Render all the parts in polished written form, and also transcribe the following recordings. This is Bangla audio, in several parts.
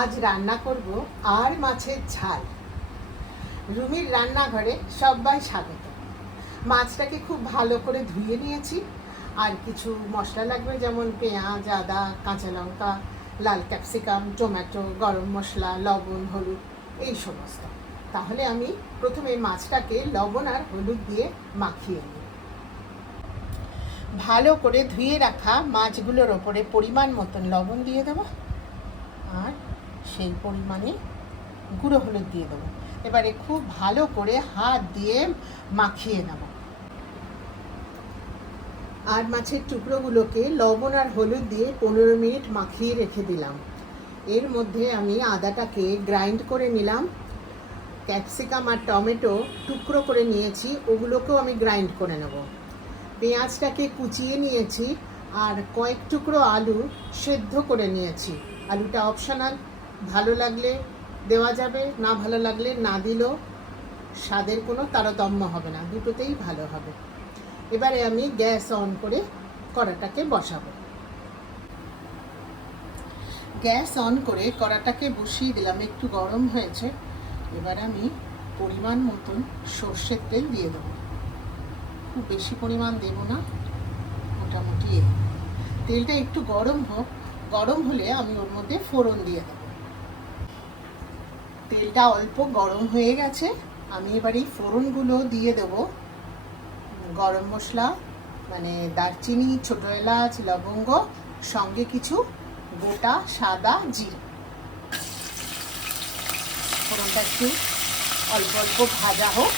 আজ রান্না করব আর মাছের ঝাল। রুমির রান্নাঘরে সবাই স্বাগত। মাছটাকে খুব ভালো করে ধুয়ে নিয়েছি, আর কিছু মশলা লাগবে, যেমন পেঁয়াজ, আদা, কাঁচা লঙ্কা, লাল ক্যাপসিকাম, টমেটো, গরম মশলা, লবণ, হলুদ, এই সমস্ত। তাহলে আমি প্রথমে মাছটাকে লবণ আর হলুদ দিয়ে মাখিয়ে নিই। ভালো করে ধুয়ে রাখা মাছগুলোর ওপরে পরিমাণ মতন লবণ দিয়ে দেবো, আর সেই পরিমাণে গুঁড়ো হলুদ দিয়ে দেবো। এবারে খুব ভালো করে হাত দিয়ে মাখিয়ে নেব। আর মাছের টুকরোগুলোকে লবণ আর হলুদ দিয়ে 15 মিনিট মাখিয়ে রেখে দিলাম। এর মধ্যে আমি আদাটাকে গ্রাইন্ড করে নিলাম, ক্যাপসিকাম আর টমেটো টুকরো করে নিয়েছি, ওগুলোকেও আমি গ্রাইন্ড করে নেব। পেঁয়াজটাকে কুচিয়ে নিয়েছি, আর কয়েক টুকরো আলু সেদ্ধ করে নিয়েছি। আলুটা অপশনাল, ভালো লাগলে দেওয়া যাবে, না ভালো লাগলে না দিলেও স্বাদের কোনো তারতম্য হবে না, দুটোতেই ভালো হবে। এবারে আমি গ্যাস অন করে কড়াটাকে বসাবো। গ্যাস অন করে কড়াটাকে বসিয়ে দিলাম, একটু গরম হয়েছে। এবার আমি পরিমাণ মতন সর্ষের তেল দিয়ে দেবো। খুব বেশি পরিমাণ দেব না, মোটামুটি। তেলটা একটু গরম হোক, গরম হলে আমি ওর মধ্যে ফোড়ন দিয়ে দেবো। তেলটা অল্প গরম হয়ে গেছে, আমি এবার এই ফোড়নগুলো দিয়ে দেব। গরম মশলা মানে দারচিনি, ছোটো এলাচ, লবঙ্গ, সঙ্গে কিছু গোটা সাদা জিরে। ফোড়নটা একটু অল্প অল্প ভাজা হোক।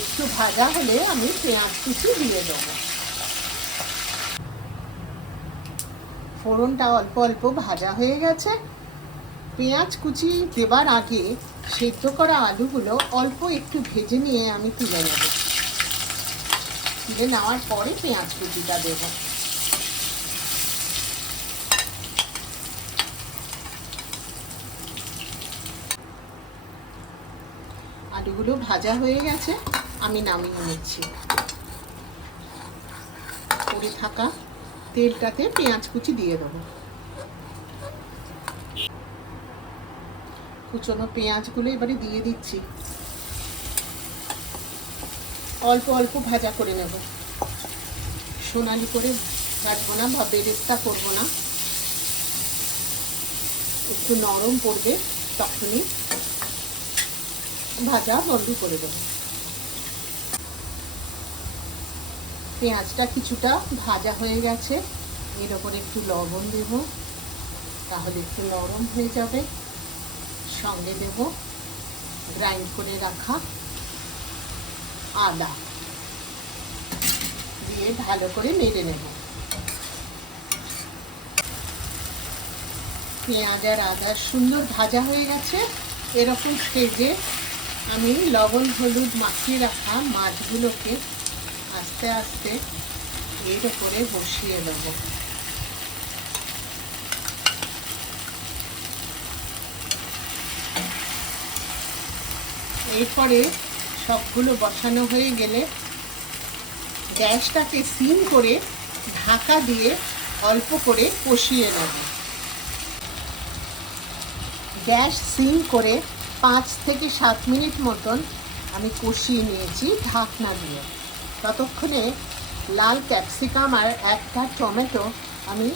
একটু ভাজা হলে আমি পেঁয়াজ কুচি দিয়ে দেবো। ফোড়নটা অল্প অল্প ভাজা হয়ে গেছে। পেঁয়াজ কুচি দেবার আগে সেদ্ধ করা আলুগুলো অল্প একটু ভেজে নিয়ে আমি তুলে নেব। তুলে নেওয়ার পরে পেঁয়াজ কুচিটা দেব। আলুগুলো ভাজা হয়ে গেছে, আমি নামিয়ে নিচ্ছি। পড়ে থাকা তেলটাতে পেঁয়াজ কুচি দিয়ে দেবো। কুচনো পেঁয়াজগুলো এবারে দিয়ে দিচ্ছি। অল্প অল্প ভাজা করে নেব, সোনালি করে ভাজবো না বা বেরেস্তা করবো না। একটু নরম পড়বে, তখনই ভাজা বন্ধ করে দেবো। পেঁয়াজটা কিছুটা ভাজা হয়ে গেছে, এর ওপরে একটু লবণ দেব, তাহলে একটু নরম হয়ে যাবে। সঙ্গে দেব গ্রাইন্ড করে রাখা আদা, দিয়ে ভালো করে নেড়ে নেব। পেঁয়াজ আর আদা সুন্দর ভাজা হয়ে গেছে। এরকম স্টেজে আমি লবণ হলুদ মাখিয়ে রাখা মাছগুলোকে আস্তে আস্তে এর উপরে বসিয়ে দেব। এরপরে সবগুলো বসানো হয়ে গেলে গ্যাসটাকে সিম করে ঢাকা দিয়ে অল্প করে কষিয়ে নেব। গ্যাস সিম করে 5 থেকে 7 মিনিট মতন আমি কষিয়ে নিয়েছি ঢাকনা দিয়ে। ততক্ষণে লাল ক্যাপসিকাম আর একটা টমেটো আমি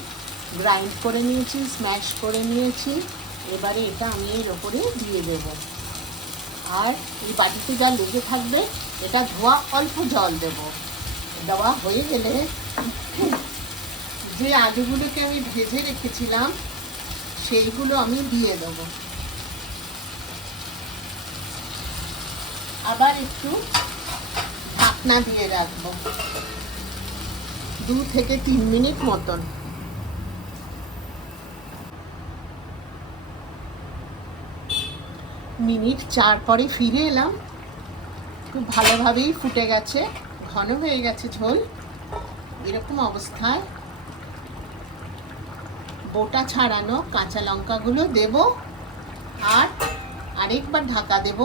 গ্রাইন্ড করে নিয়েছি, স্ম্যাশ করে নিয়েছি। এবারে এটা আমি এর ওপরে দিয়ে দেব। আর এই বাটিতে যা লেগে থাকবে এটা ধোয়া, অল্প জল দেব। দেওয়া হয়ে গেলে যে আলুগুলোকে আমি ভেজে রেখেছিলাম সেইগুলো আমি দিয়ে দেব। আবার একটু ঢাকনা দিয়ে রাখবো 2 থেকে 3 মিনিট মতন। মিনিট 4 পরে ফিরে এলাম। খুব ভালোভাবেই ফুটে গেছে, ঘন হয়ে গেছে ঝোল। এরকম অবস্থায় বোটা ছাড়ানো কাঁচা লঙ্কাগুলো দেব, আর আরেকবার ঢাকা দেব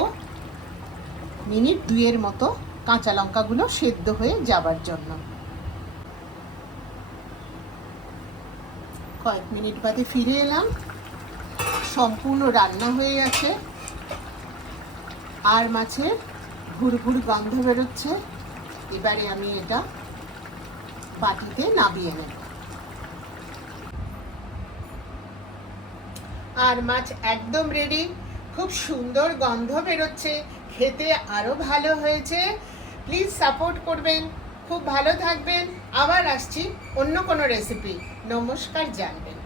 মিনিট 2 মতো, কাঁচা লঙ্কাগুলো সেদ্ধ হয়ে যাবার জন্য। কয়েক মিনিট বাদে ফিরে এলাম। সম্পূর্ণ রান্না হয়ে গেছে, আর মাছের ঘুরঘুর গন্ধ বেরোচ্ছে। এবারে আমি এটা বাটিতে নামিয়ে নেব। আর মাছ একদম রেডি, খুব সুন্দর গন্ধ বেরোচ্ছে, খেতে আরও ভালো হয়েছে। প্লিজ সাপোর্ট করবেন, খুব ভালো থাকবেন। আবার আসছি অন্য কোনো রেসিপি। নমস্কার, জানবেন।